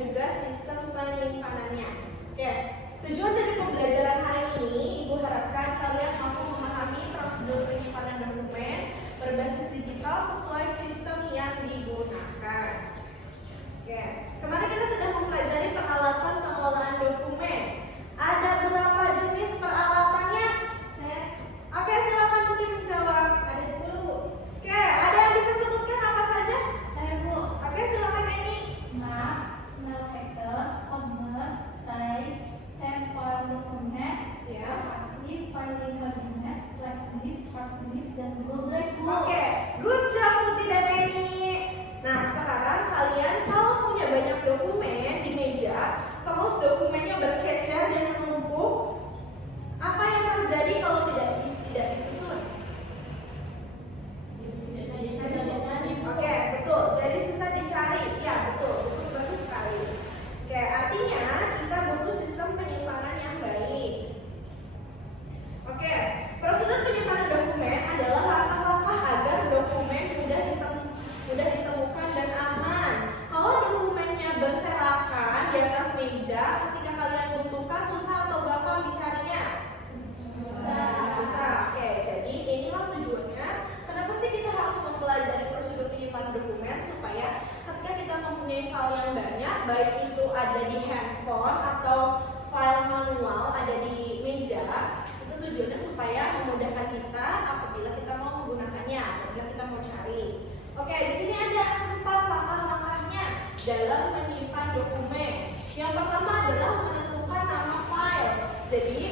juga sistem penyimpanannya. Oke, tujuan dari pembelajaran hari ini, Ibu harapkan kalian mampu memahami prosedur penyimpanan dokumen berbasis digital sesuai sistem yang digunakan. Oke, kemarin kita sudah mempelajari peralatan pengelolaan dokumen. Ada berapa jenis peralatannya? Oke, silakan Putih menjawab. Ada 10, Bu. Oke, ada yang bisa sebutkan apa saja? Saya, Bu. Oke, silakan Eni. Map, smell factor, cover, tray, stamp file dokumen, Ya. asli, filing cabinet, flash disk, hard disk, dan Google Drive, Bu. Oke, good job Putih dan Eni. Nah, sekarang kalian kalau punya banyak dokumen di meja, terus dokumennya bercecer dan menumpuk, apa yang terjadi kalau tidak disusun? Oke, betul. Jadi susah dicari. Ya, betul. Betul, bagus sekali. Oke, artinya kita butuh sistem penyimpanan yang baik. Oke, prosedur penyimpanan dokumen adalah langkah-langkah agar dokumen mudah ditemukan dan aman. Kalau dokumennya berserakan di atas meja, ketika kalian butuhkan susah atau gampang dicarinya? Susah. Oke, jadi inilah tujuannya. Kenapa sih kita harus mempelajari prosedur penyimpanan dokumen supaya ketika kita mempunyai file yang banyak, baik itu ada di handphone atau file manual ada di meja, itu tujuannya supaya memudahkan kita apabila kita mau menggunakannya, apabila kita mau cari. Oke, di sini ada 4 langkah-langkahnya dalam menyimpan dokumen. Yang pertama adalah menentukan nama file. Jadi,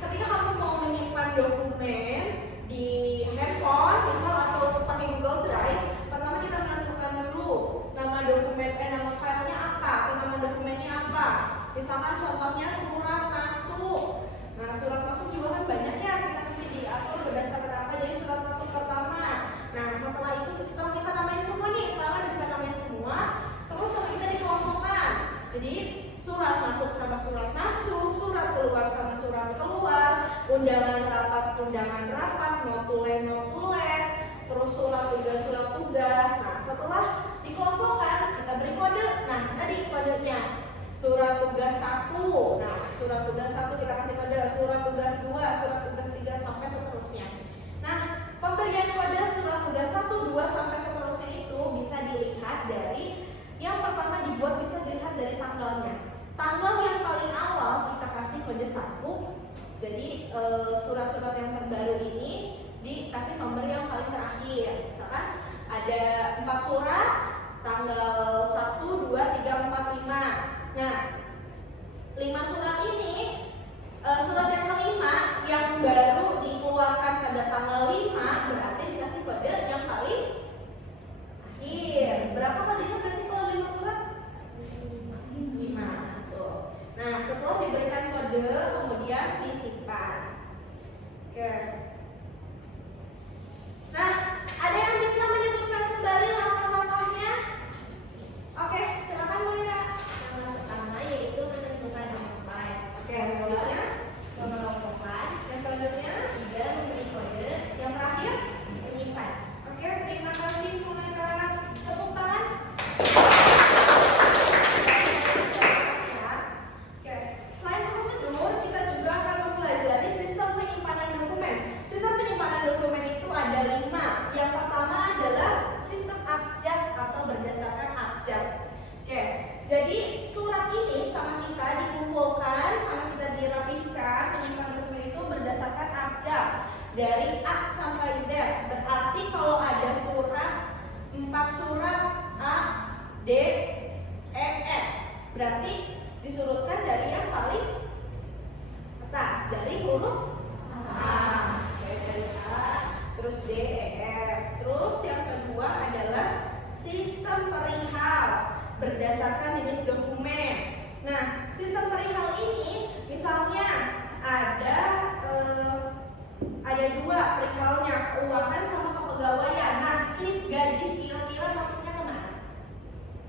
ketika kamu mau menyimpan dokumen di handphone, misal atau pakai Google Drive, pertama kita menentukan dulu nama filenya apa atau nama dokumennya apa. Misalkan contohnya surat masuk. Nah, surat masuk juga kan banyak ya, kita nanti diatur berdasarkan apa. Jadi surat masuk pertama. Nah, setelah itu setelah kita namain semua nih, pertama kita namain semua, terus sama kita dikelompokkan. Jadi surat masuk sama surat masuk, surat keluar sama surat keluar, undangan rapat, notulen, terus surat tugas. Nah, setelah dikelompokkan, kita beri kode. Nah, tadi kodenya surat tugas 1. Nah, surat tugas 1 kita kasih kode, surat tugas 2, surat tugas 3 sampai seterusnya. Nah, pemberian kode surat tugas 1, 2 sampai seterusnya itu bisa dilihat dari yang pertama dibuat, bisa dilihat dari tanggalnya. Tanggal yang paling awal kita kasih kode 1. Jadi surat-surat yang terbaru ini dikasih nomor yang paling terakhir. Misalkan ada 4 surat, tanggal 1, 2, 3, 4, 5. Nah, 5 surat ini, surat yang kelima yang baru dikeluarkan pada tanggal 5 berarti dikasih kode yang paling akhir. Berapa kodenya berarti kalau 5 surat? 5. Tuh. Nah, setelah diberikan kode kemudian disimpan. Oke. Nah, ada yang bisa menyebutkan kembali langkah-langkahnya? Oke, silakan Bu Ira. Yang pertama yaitu menentukan nama file. Oke, selanjutnya. Mengelompokkan. Yang selanjutnya. 3. Memberi kode. Yang terakhir. Menyimpan. Oke, terima kasih Bu Ira. Tepuk tangan. Oke, selain prosedur, kita juga akan mempelajari sistem penyimpanan dokumen. Sistem penyimpanan dokumen itu ada 5. Yang pertama adalah sistem abjad atau berdasarkan abjad. Oke, jadi surat ini sama kita dikumpulkan, sama kita dirapihkan, menyimpan dokumen itu berdasarkan abjad dari A sampai Z. Berarti kalau ada surat 4 surat A, D, E, F, berarti disurutkan dari yang paling atas, dari huruf A. Oke, dari A, terus D, E, F. Terus yang kedua adalah sistem perihal berdasarkan jenis dokumen. Nah, sistem perihal ini misalnya ada 2 perihalnya, keuangan sama kepegawaian. Nah, slip gaji kira-kira maksudnya kemana?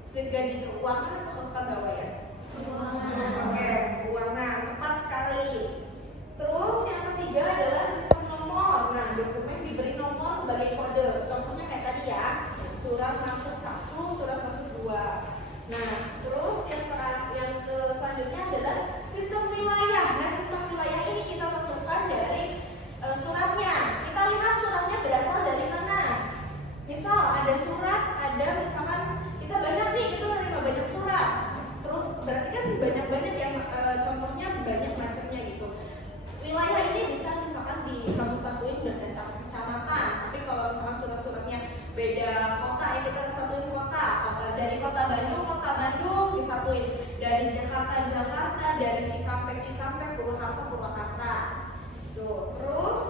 Slip gaji keuangan atau kepegawaian? Oke, keuangan, tepat sekali. Terus yang ketiga adalah sistem nomor. Nah, dokumen diberi nomor sebagai kode. Contohnya kayak tadi ya, surat masuk 1, surat masuk 2. Nah, terus yang selanjutnya adalah sistem wilayah. Nah, sistem wilayah ini kita tentukan dari suratnya. Kita lihat suratnya berasal dari mana. Misal ada surat, ada misalkan kita banyak nih, kita terima banyak surat. Terus berarti kan banyak yang contohnya banyak macamnya gitu. Wilayah ini bisa misalkan kamu satuin berdasarkan kecamatan. Tapi kalau misalkan surat-suratnya beda kota, ya kita satuin kota. Dari kota Bandung disatuin. Dari Jakarta, dari Cikampek, Purwakarta. Tuh, terus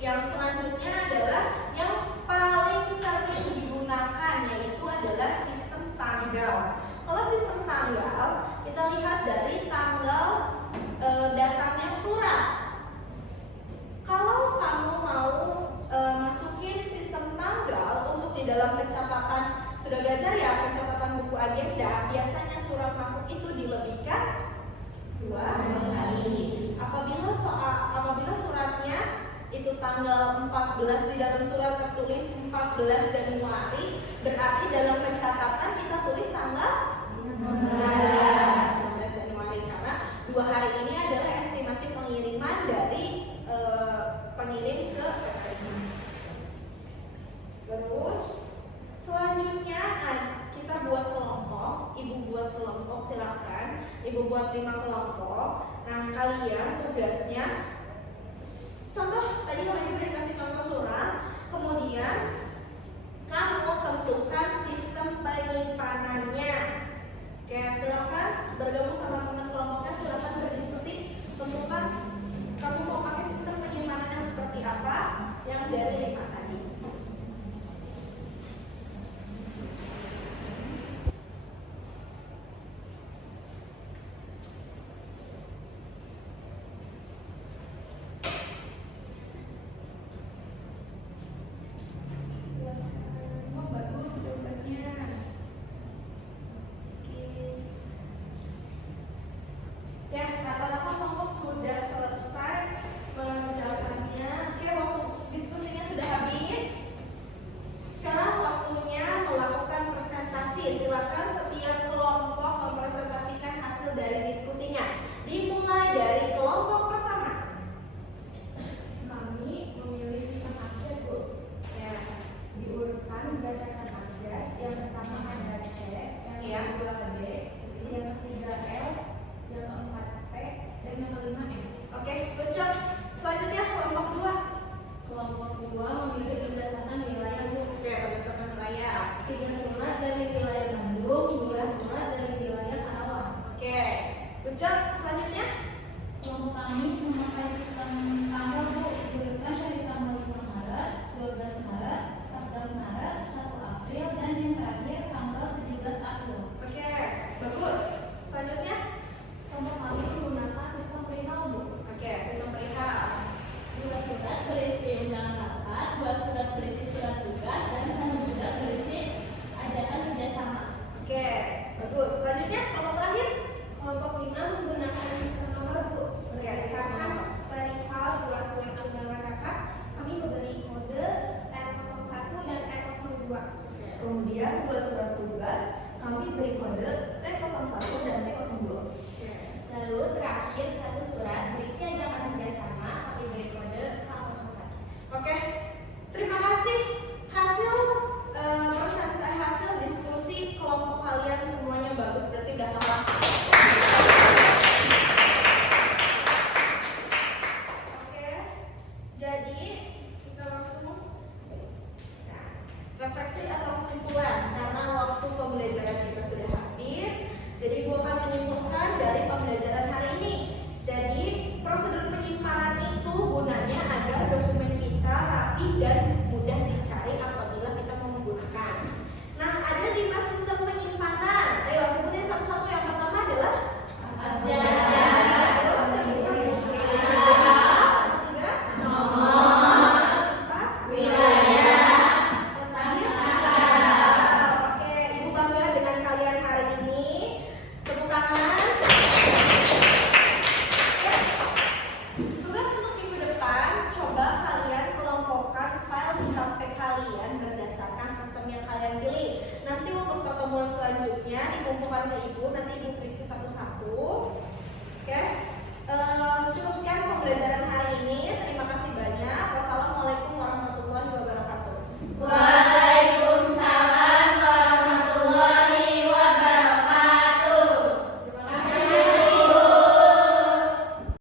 yang selanjutnya adalah yang paling sering digunakan, yaitu adalah sistem tanggal. Kalau sistem tanggal, kita lihat dari tanggal datangnya surat. Kalau kamu mau masukin sistem tanggal untuk di dalam pencatatan, sudah belajar ya pencatatan buku agenda, biasanya surat masuk itu dilebihkan 2 hari. Apabila suratnya itu tanggal 14, di dalam surat tertulis 14 Januari, berarti dalam pencatatan kita tulis tanggal 15 Januari, karena 2 hari ini adalah estimasi pengiriman dari pengirim ke PPI. Terus selanjutnya kita buat kelompok. Ibu buat kelompok, silakan. Ibu buat 5 kelompok. Nah, kalian tugasnya, contoh tadi kalau ibu udah kasih contoh surat, kemudian kamu tentukan sistem penyimpanannya. Oke, silakan bergabung sama teman kelompoknya, silakan berdiskusi, tentukan kamu mau pakai sistem penyimpanan yang seperti apa yang dari 5 tadi. Sudah selesai mengerjakannya. Oke, waktu diskusinya sudah habis. Sekarang waktunya melakukan presentasi. Silakan setiap kelompok mempresentasikan hasil dari diskusinya. Dimulai dari kelompok pertama. Kami memilih sistem abjad, Bu. Ya, Diurutkan berdasarkan abjad. Yang pertama ada C, yang kedua D, yang ketiga L, yang keempat P, dan yang kelima S. oke, good job. Selanjutnya kelompok 2. Kelompok 2 memilih berdasarkan wilayah, Bu. Oke, berdasarkan wilayah. 3 surat dari wilayah Bandung, 2 surat dari wilayah Karawang. Oke, good job. Selanjutnya Kelompok kami memakai sistem tanggal, Bu. Diurutkan dari tanggal 5 Maret, 12 Maret, 14 Maret, 1 April, dan yang terakhir tanggal 17 April. oke, bagus. Selanjutnya Kelompok kami menggunakan sistem perihal, Bu. oke, sistem perihal. 2 surat berisi undangan rapat, 2 surat berisi surat tugas, dan 1 surat berisi ajakan kerjasama. Oke, bagus. Selanjutnya kelompok terakhir. Kelompok 5 menggunakan sistem nomor, Bu. Oke, silakan. Perihal 2 surat undangan rapat, kami memberi kode R01 dan R02. Kemudian 2 surat tugas, kami beri kode T01 dan T02. Lalu terakhir 1 surat berisi ajakan kerjasama, kami beri kode K01. Oke, terima kasih. Hasil diskusi kelompok kalian semuanya bagus, berarti udah kalah. Oke, jadi kita langsung refleksi atau kesimpulan, karena waktu pembelajaran kita sudah habis. Jadi Ibu akan menyimpulkan dari pembelajaran hari ini. Jadi prosedur penyimpanan itu gunanya agar dokumen kita rapi dan mudah dicari apabila kita mau menggunakan. Nah, ada 5 sistem penyimpanan. Ayo sebutin satu-satu. Yang pertama adalah terus yang kedua ketiga nomor, 4 wilayah, yang terakhir tanggal. Oke, Ibu bangga dengan kalian hari ini. Tepuk tangan. Ya. Tugas untuk minggu depan, coba kalian kelompokkan file di HP kalian berdasarkan sistem yang kalian pilih. Nanti untuk pertemuan selanjutnya dikumpulkan ke ibu, nanti ibu periksa satu-satu.